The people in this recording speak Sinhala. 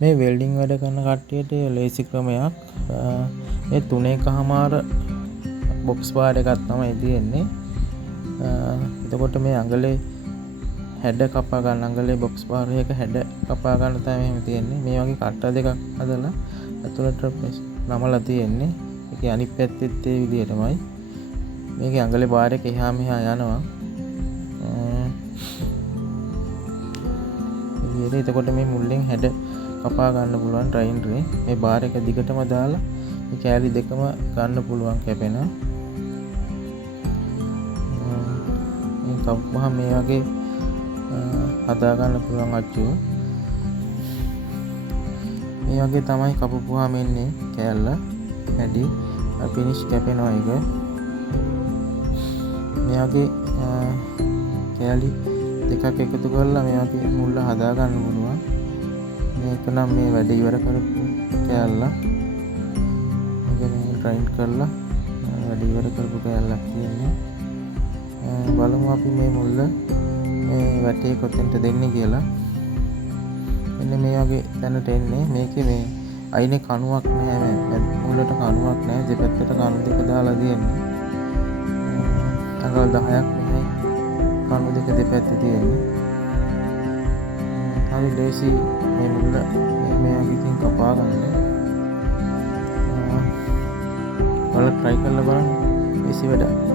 මේ වෙල්ඩින් වැඩ කරන කට්ටියට ලේසි ක්‍රමයක්. මේ 3.5 බොක්ස් බාර් එකක් තමයි තියෙන්නේ. එතකොට මේ අඟලේ හැඩ කපා ගන්න, අඟලේ බොක්ස් බාර් එක හැඩ කපා ගන්න තමයි මෙහෙම තියෙන්නේ. මේ වගේ කට්ට දෙකක් හදලා අතුලට නමලා තියෙන්නේ. ඒකේ අනිත් පැත්තෙත් ඒ විදිහටමයි. මේකේ අඟලේ බාර් එක එහා මෙහා යනවා. එතකොට මේ මුල්ලෙන් හැඩ කපා ගන්න පුළුවන් ඩ්‍රයින්රේ. මේ බාර් එක දිගටම දාලා මේ කෑලි දෙකම ගන්න පුළුවන් කැපෙන. මේ කපුවහම මේ වගේ හදා ගන්න පුළුවන් අච්චුව. මේ වගේ තමයි කපපුවාම එන්නේ කෑල්ල හැඩි ෆිනිෂ් කැපෙනවා එක. මේ වගේ කෑලි දෙකක් එකතු කරලා මේ වගේ මුල්ල හදා ගන්න පුළුවන්. මේක නම් මේ වැඩ ඉවර කරපු කෑල්ල. මේක මේ ඩ්‍රයින් කරලා වැඩ ඉවර කරපු කෑල්ලක් තියෙන්නේ. බලමු අපි මේ මුල්ල මේ වැටේ කොතෙන්ට දෙන්නේ කියලා. මෙන්න මේ වගේ තැනට එන්නේ. මේකේ මේ අයිනේ කණුවක් නැහැ. මුල්ලට කණුවක් නැහැ. දෙපැත්තට කණු දෙක දාලා තියෙන්නේ. අඟල් 10ක් මෙහි කණු දෙක දෙපැත්තේ තියෙන්නේ. හරි ලේසි මේ මුල්ල මේ වගේ ඉතින් කපා ගන්න. ඔයාලා try කරලා බලන්න. ලේසි වැඩක්.